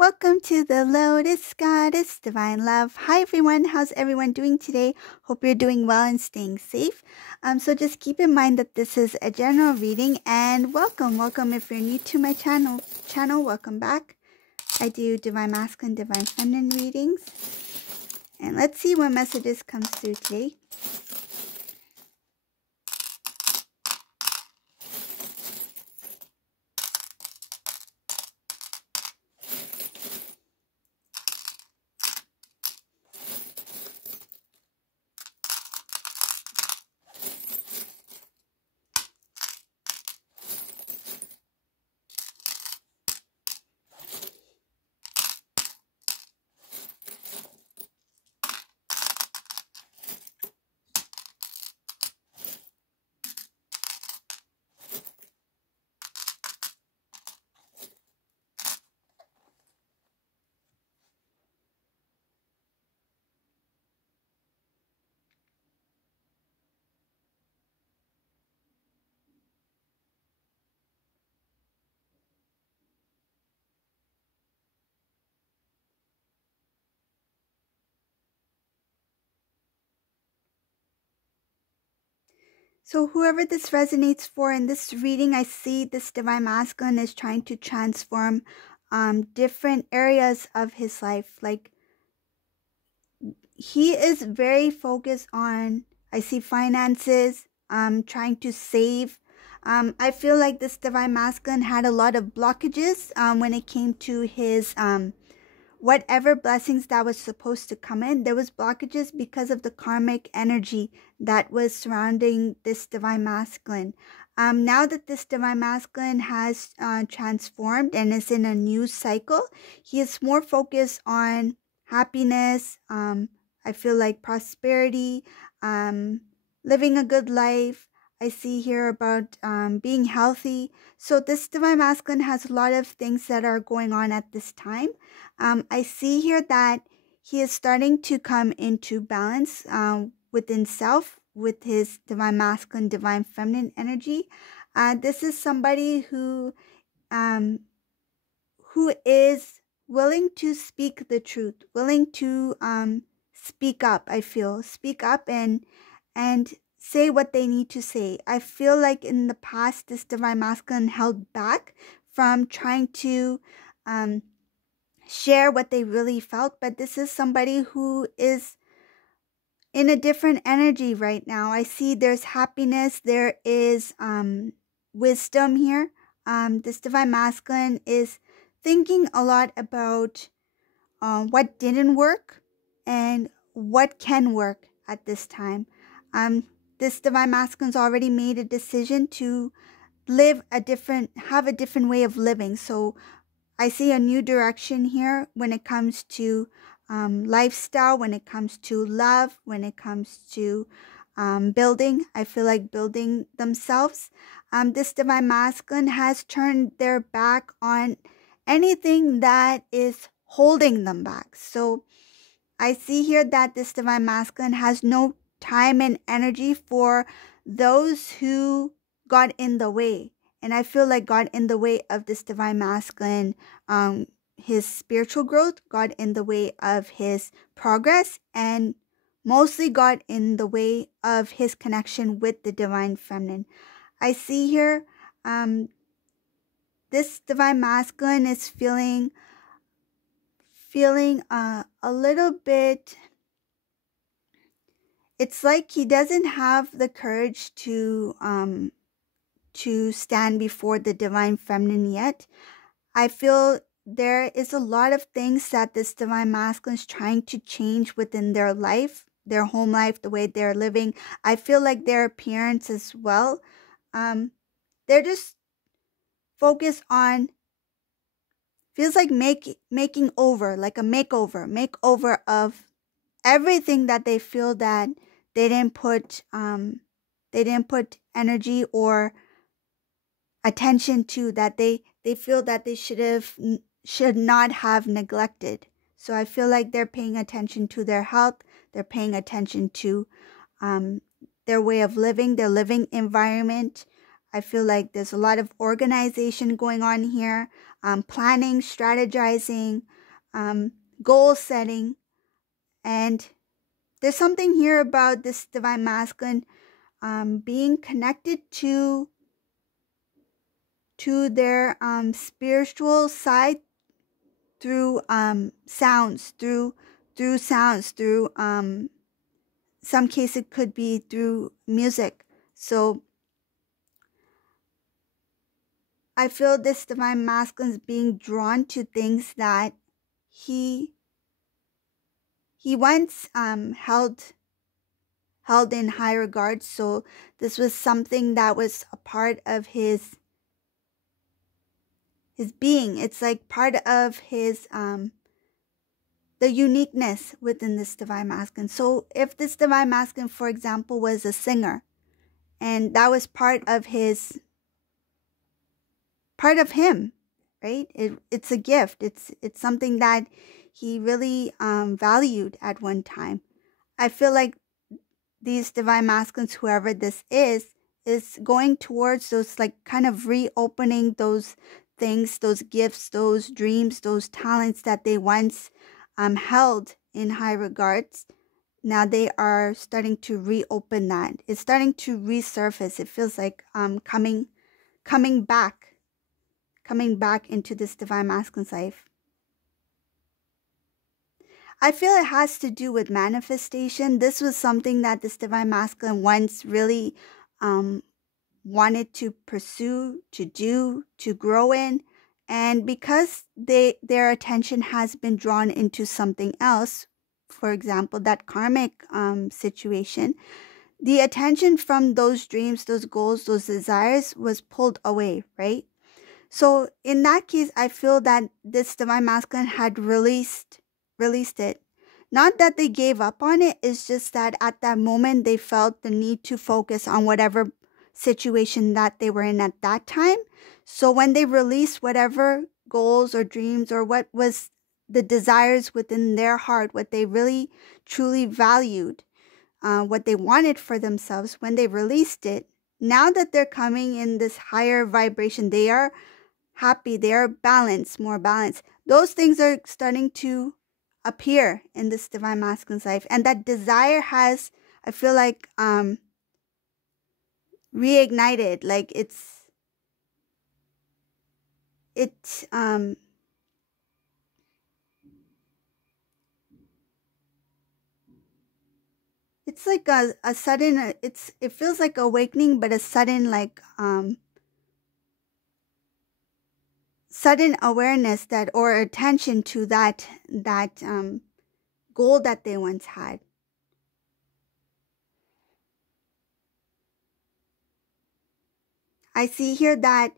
Welcome to the Lotus Goddess Divine Love. Hi everyone, how's everyone doing today? Hope you're doing well and staying safe. So just keep in mind that this is a general reading, and welcome if you're new to my channel, welcome back. I do Divine Masculine, Divine Feminine readings. And let's see what messages come through today. So whoever this resonates for in this reading, I see this Divine Masculine is trying to transform different areas of his life. Like, he is very focused on, I see finances, trying to save. I feel like this Divine Masculine had a lot of blockages when it came to his whatever blessings that was supposed to come in. There was blockages because of the karmic energy that was surrounding this Divine Masculine. Now that this Divine Masculine has transformed and is in a new cycle, he is more focused on happiness. I feel like prosperity, living a good life. I see here about being healthy. So this Divine Masculine has a lot of things that are going on at this time. I see here that he is starting to come into balance within self with his Divine Masculine, Divine Feminine energy. This is somebody who is willing to speak the truth, willing to speak up. I feel speak up and say what they need to say. I feel like in the past, this Divine Masculine held back from trying to share what they really felt, but this is somebody who is in a different energy right now. I see there's happiness, there is wisdom here. This Divine Masculine is thinking a lot about what didn't work and what can work at this time. This Divine Masculine's already made a decision to have a different way of living. So I see a new direction here when it comes to lifestyle, when it comes to love, when it comes to building. I feel like building themselves. This Divine Masculine has turned their back on anything that is holding them back. So I see here that this Divine Masculine has no time and energy for those who got in the way. And I feel like got in the way of this Divine Masculine, his spiritual growth, got in the way of his progress, and mostly got in the way of his connection with the Divine Feminine. I see here, this Divine Masculine is feeling a little bit, it's like he doesn't have the courage to stand before the Divine Feminine yet. I feel there is a lot of things that this Divine Masculine is trying to change within their life, their home life, the way they're living. I feel like their appearance as well. They're just focused on, feels like making over, like a makeover of everything that they feel that they didn't put energy or attention to, that they feel that they should not have neglected. So I feel like they're paying attention to their health, they're paying attention to their way of living, their living environment. I feel like there's a lot of organization going on here. planning, strategizing, goal setting. And there's something here about this divine masculine being connected to their spiritual side through sounds, through sounds, through some case it could be through music. So I feel this divine masculine is being drawn to things that he once held in high regard. So this was something that was a part of his being. It's like part of his the uniqueness within this divine masculine. So if this divine masculine, for example, was a singer, and that was part of him, right? It's a gift. It's something that he really valued at one time. I feel like these divine masculines, whoever this is going towards those, like, kind of reopening those things, those gifts, those dreams, those talents that they once held in high regards. Now they are starting to reopen that. It's starting to resurface. It feels like coming back into this divine masculine's life. I feel it has to do with manifestation. This was something that this divine masculine once really wanted to pursue, to do, to grow in. And because their attention has been drawn into something else, for example, that karmic situation, the attention from those dreams, those goals, those desires was pulled away, right? So in that case, I feel that this divine masculine had released it. Not that they gave up on it, it's just that at that moment they felt the need to focus on whatever situation that they were in at that time. So when they released whatever goals or dreams or what was the desires within their heart, what they really truly valued, what they wanted for themselves, when they released it, now that they're coming in this higher vibration, they are happy, they are balanced, more balanced. Those things are starting to appear in this divine masculine's life. And that desire has, I feel like, reignited. Like it's like a sudden, it feels like awakening, but a sudden, like sudden awareness that, or attention to that goal that they once had. I see here that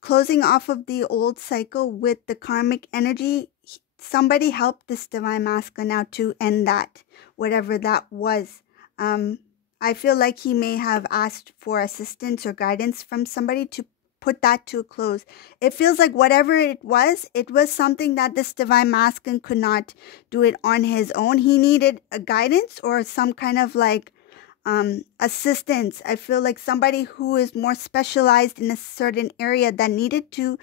closing off of the old cycle with the karmic energy, somebody helped this divine masculine now to end that, whatever that was. I feel like he may have asked for assistance or guidance from somebody to put that to a close. It feels like whatever it was something that this divine masculine could not do it on his own. He needed a guidance or some kind of like assistance. I feel like somebody who is more specialized in a certain area that needed to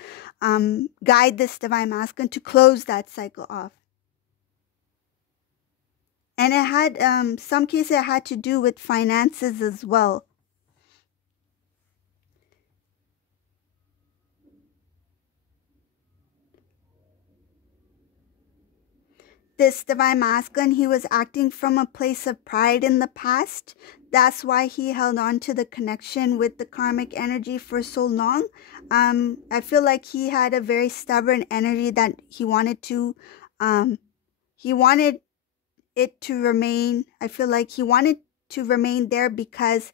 guide this divine masculine to close that cycle off. And it had some cases it had to do with finances as well. This divine masculine, he was acting from a place of pride in the past. That's why he held on to the connection with the karmic energy for so long. I feel like he had a very stubborn energy that he wanted it to remain. I feel like he wanted to remain there because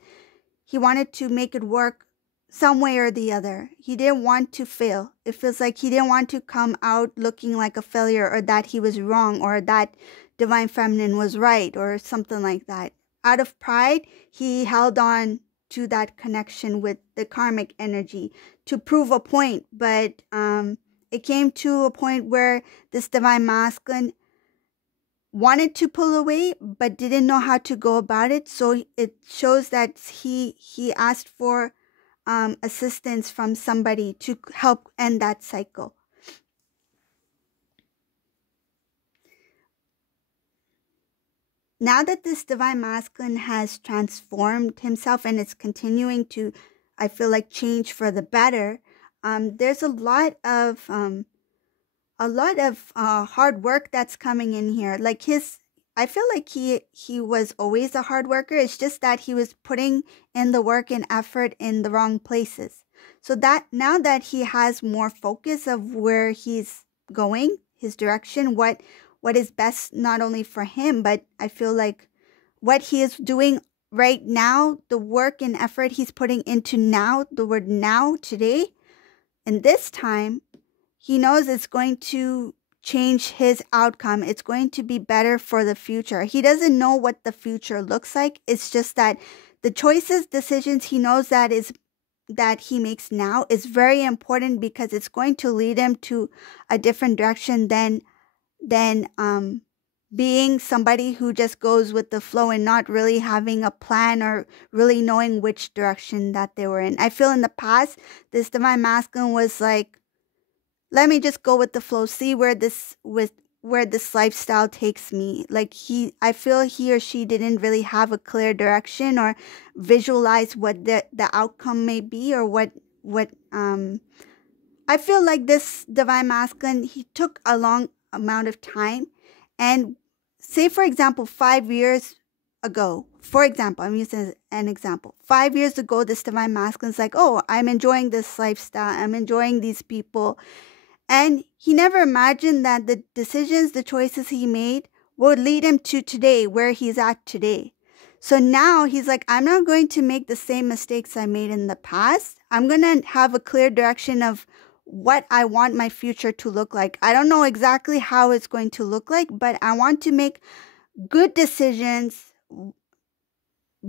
he wanted to make it work some way or the other. He didn't want to fail. It feels like he didn't want to come out looking like a failure, or that he was wrong, or that divine feminine was right, or something like that. Out of pride, he held on to that connection with the karmic energy to prove a point. But it came to a point where this divine masculine wanted to pull away but didn't know how to go about it. So it shows that he asked for assistance from somebody to help end that cycle. Now that this divine masculine has transformed himself and it's continuing to, I feel like, change for the better, there's a lot of hard work that's coming in here. Like I feel like he was always a hard worker. It's just that he was putting in the work and effort in the wrong places. So that now that he has more focus of where he's going, his direction, what is best not only for him, but I feel like what he is doing right now, the work and effort he's putting into now, the word now, today, and this time, he knows it's going to change his outcome. It's going to be better for the future. He doesn't know what the future looks like. It's just that the choices, decisions he knows that he makes now is very important because it's going to lead him to a different direction than being somebody who just goes with the flow and not really having a plan or really knowing which direction that they were in. I feel in the past, this divine masculine was like, let me just go with the flow, see where this lifestyle takes me. Like I feel he or she didn't really have a clear direction or visualize what the outcome may be or what I feel like this divine masculine, he took a long amount of time, and say for example 5 years ago, for example, I'm using an example, 5 years ago this divine masculine's like, oh, I'm enjoying this lifestyle, I'm enjoying these people, and he never imagined that the decisions, the choices he made would lead him to today, where he's at today. So now he's like, I'm not going to make the same mistakes I made in the past. I'm going to have a clear direction of what I want my future to look like. I don't know exactly how it's going to look like, but I want to make good decisions,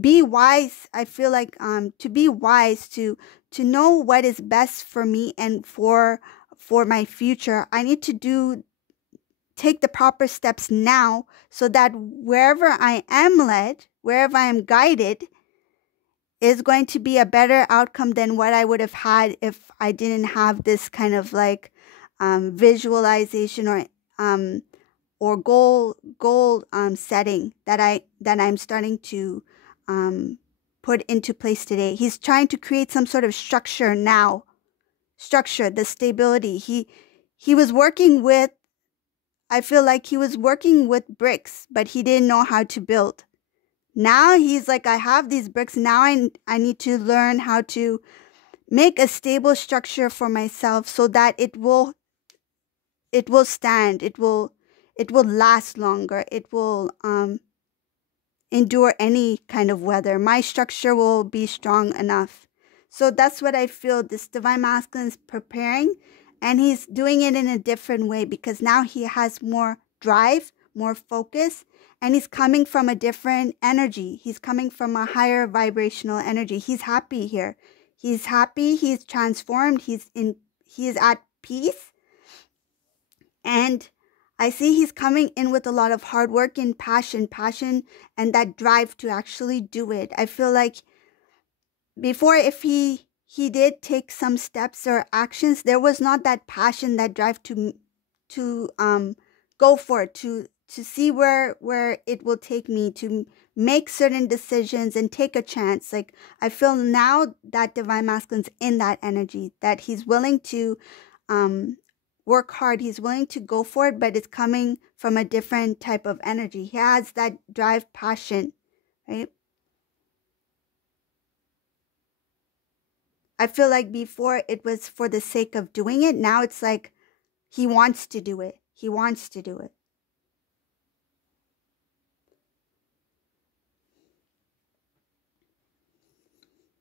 be wise. I feel like to be wise, to know what is best for me and for my future. I need to take the proper steps now so that wherever I am led, wherever I am guided, is going to be a better outcome than what I would have had if I didn't have this kind of like visualization or goal setting that I'm starting to put into place today. He's trying to create some sort of structure now. Structure, the stability. He was working with, I feel like he was working with bricks, but he didn't know how to build. Now he's like, I have these bricks. Now I need to learn how to make a stable structure for myself so that it will stand. It will last longer. It will endure any kind of weather. My structure will be strong enough. So that's what I feel this divine masculine is preparing, and he's doing it in a different way because now he has more drive, more focus, and he's coming from a different energy. He's coming from a higher vibrational energy. He's happy here. He's happy. He's transformed. He is at peace. And I see he's coming in with a lot of hard work and passion, and that drive to actually do it. I feel like before, if he did take some steps or actions, there was not that passion, that drive to go for it, to see where it will take me, to make certain decisions and take a chance. Like I feel now that divine masculine's in that energy, that he's willing to work hard, he's willing to go for it, but it's coming from a different type of energy. He has that drive, passion, right? I feel like before it was for the sake of doing it. Now it's like he wants to do it. He wants to do it.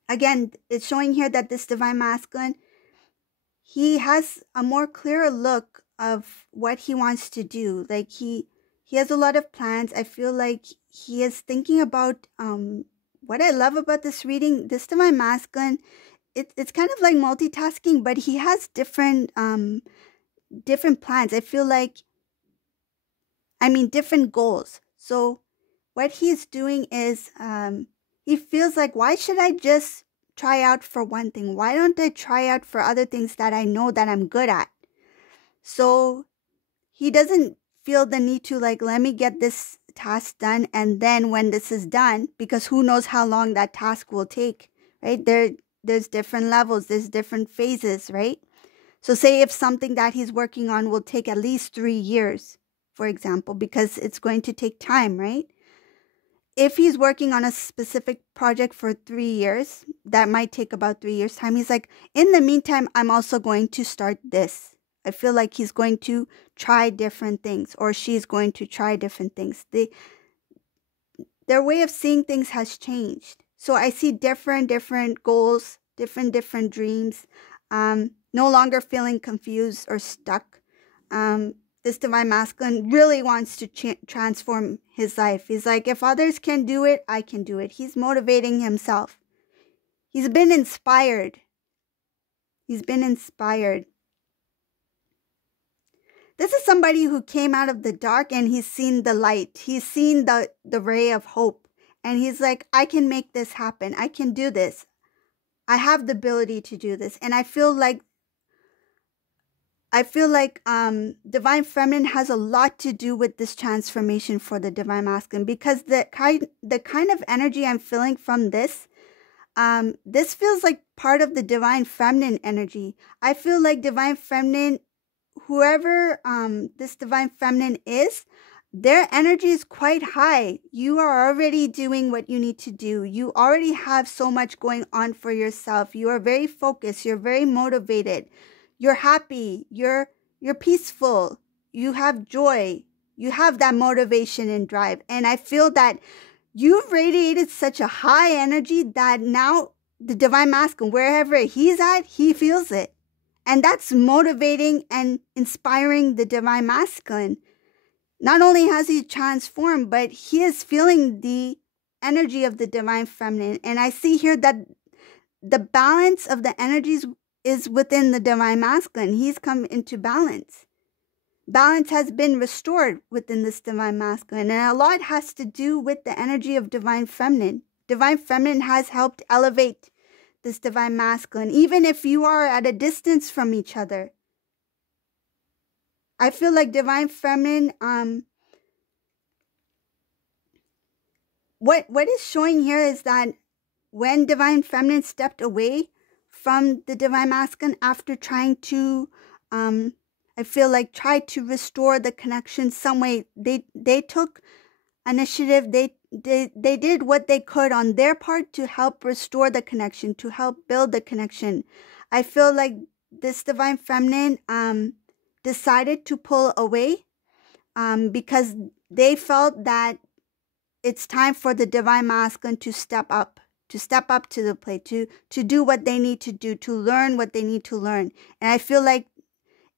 Again, it's showing here that this divine masculine, he has a more clearer look of what he wants to do. Like he has a lot of plans. I feel like he is thinking about what I love about this reading, this divine masculine, it's kind of like multitasking, but he has different plans. I feel like, different goals. So what he's doing is he feels like, why should I just try out for one thing? Why don't I try out for other things that I know that I'm good at? So he doesn't feel the need to like, let me get this task done. And then when this is done, because who knows how long that task will take, right? There's different levels, there's different phases, right? So say if something that he's working on will take at least 3 years, for example, because it's going to take time, right? If he's working on a specific project for 3 years, that might take about 3 years time. He's like, in the meantime, I'm also going to start this. I feel like he's going to try different things, or she's going to try different things. Their way of seeing things has changed. So I see different goals, different dreams. No longer feeling confused or stuck. This divine masculine really wants to transform his life. He's like, if others can do it, I can do it. He's motivating himself. He's been inspired. He's been inspired. This is somebody who came out of the dark and he's seen the light. He's seen the ray of hope. And he's like, I can make this happen. I can do this. I have the ability to do this. And I feel like divine feminine has a lot to do with this transformation for the divine masculine, because the kind of energy I'm feeling from this feels like part of the divine feminine energy. I feel like divine feminine, whoever this divine feminine is, their energy is quite high. You are already doing what you need to do. You already have so much going on for yourself. You are very focused. You're very motivated. You're happy, you're peaceful, you have joy, you have that motivation and drive. And I feel that you've radiated such a high energy that now the divine masculine, wherever he's at, he feels it. And that's motivating and inspiring the divine masculine. Not only has he transformed, but he is feeling the energy of the divine feminine. And I see here that the balance of the energies is within the divine masculine. He's come into balance. Balance has been restored within this divine masculine, and a lot has to do with the energy of divine feminine. Divine feminine has helped elevate this divine masculine, even if you are at a distance from each other. I feel like divine feminine, what is showing here is that when divine feminine stepped away from the divine masculine after trying to, I feel like try to restore the connection some way, they took initiative. They did what they could on their part to help restore the connection, to help build the connection. I feel like this divine feminine decided to pull away because they felt that it's time for the divine masculine to step up to the plate, to do what they need to do, to learn what they need to learn. And I feel like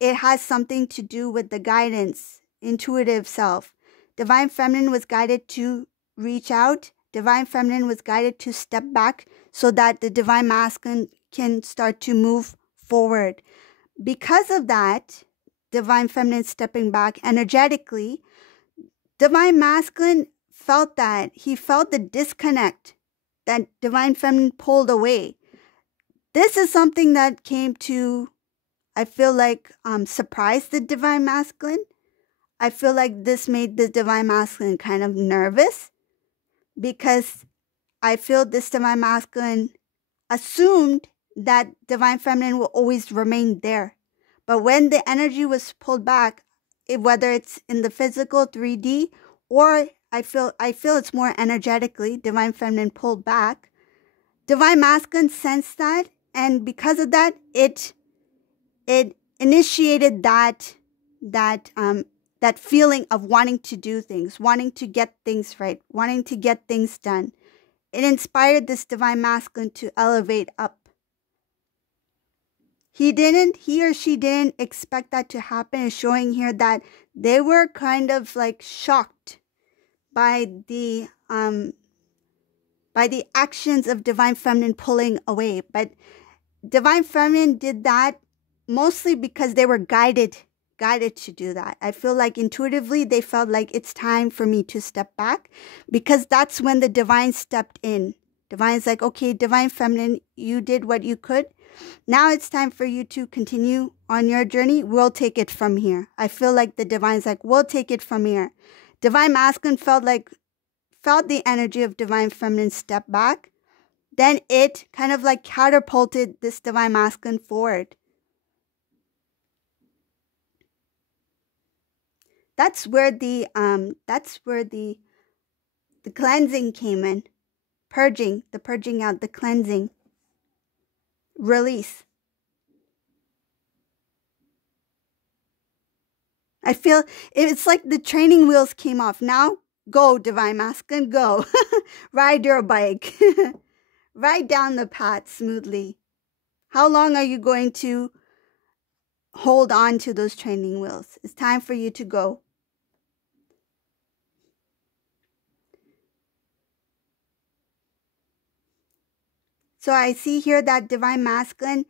it has something to do with the guidance, intuitive self. Divine feminine was guided to reach out. Divine feminine was guided to step back so that the divine masculine can start to move forward. Because of that, divine feminine stepping back energetically, divine masculine felt that. He felt the disconnect that divine feminine pulled away. This is something that came to, I feel like, surprise the divine masculine. I feel like this made the divine masculine kind of nervous, because I feel this divine masculine assumed that divine feminine will always remain there. But when the energy was pulled back, whether it's in the physical 3D, or I feel it's more energetically, divine feminine pulled back, divine masculine sensed that, and because of that, it initiated that feeling of wanting to do things, wanting to get things right, wanting to get things done. It inspired this divine masculine to elevate up. He or she didn't expect that to happen. It's showing here that they were kind of like shocked by the actions of divine feminine pulling away. But divine feminine did that mostly because they were guided to do that. I feel like intuitively they felt like it's time for me to step back, because that's when the divine stepped in. Divine's like, okay, Divine Feminine, you did what you could. Now it's time for you to continue on your journey. We'll take it from here. I feel like the Divine's like, we'll take it from here. Divine Masculine felt the energy of Divine Feminine step back. Then it kind of like catapulted this Divine Masculine forward. That's where the cleansing came in. Purging, the purging out, the cleansing. Release. I feel it's like the training wheels came off. Now, go, Divine Masculine, go. Ride your bike. Ride down the path smoothly. How long are you going to hold on to those training wheels? It's time for you to go. So I see here that Divine Masculine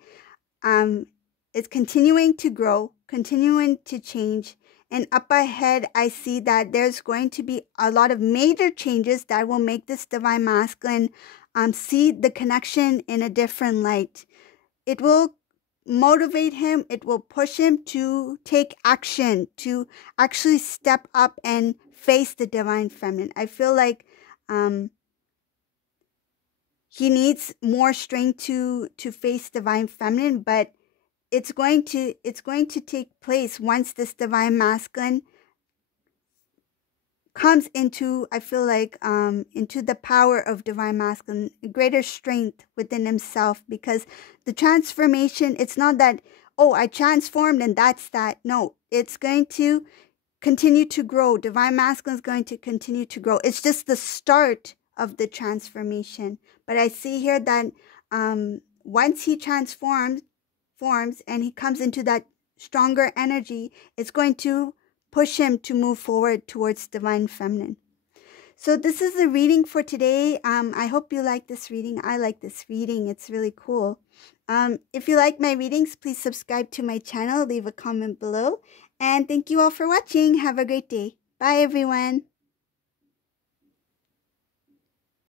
is continuing to grow, continuing to change. And up ahead, I see that there's going to be a lot of major changes that will make this Divine Masculine see the connection in a different light. It will motivate him. It will push him to take action, to actually step up and face the Divine Feminine. I feel like he needs more strength to face Divine Feminine, but it's going to take place once this Divine Masculine comes into, I feel like, into the power of Divine Masculine, greater strength within himself, because the transformation, it's not that, oh, I transformed and that's that. No, it's going to continue to grow. Divine Masculine is going to continue to grow. It's just the start of the transformation. But I see here that once he transforms and he comes into that stronger energy, it's going to push him to move forward towards Divine Feminine. So this is the reading for today. I hope you like this reading. I like this reading. It's really cool. If you like my readings, please subscribe to my channel. Leave a comment below. And thank you all for watching. Have a great day. Bye, everyone.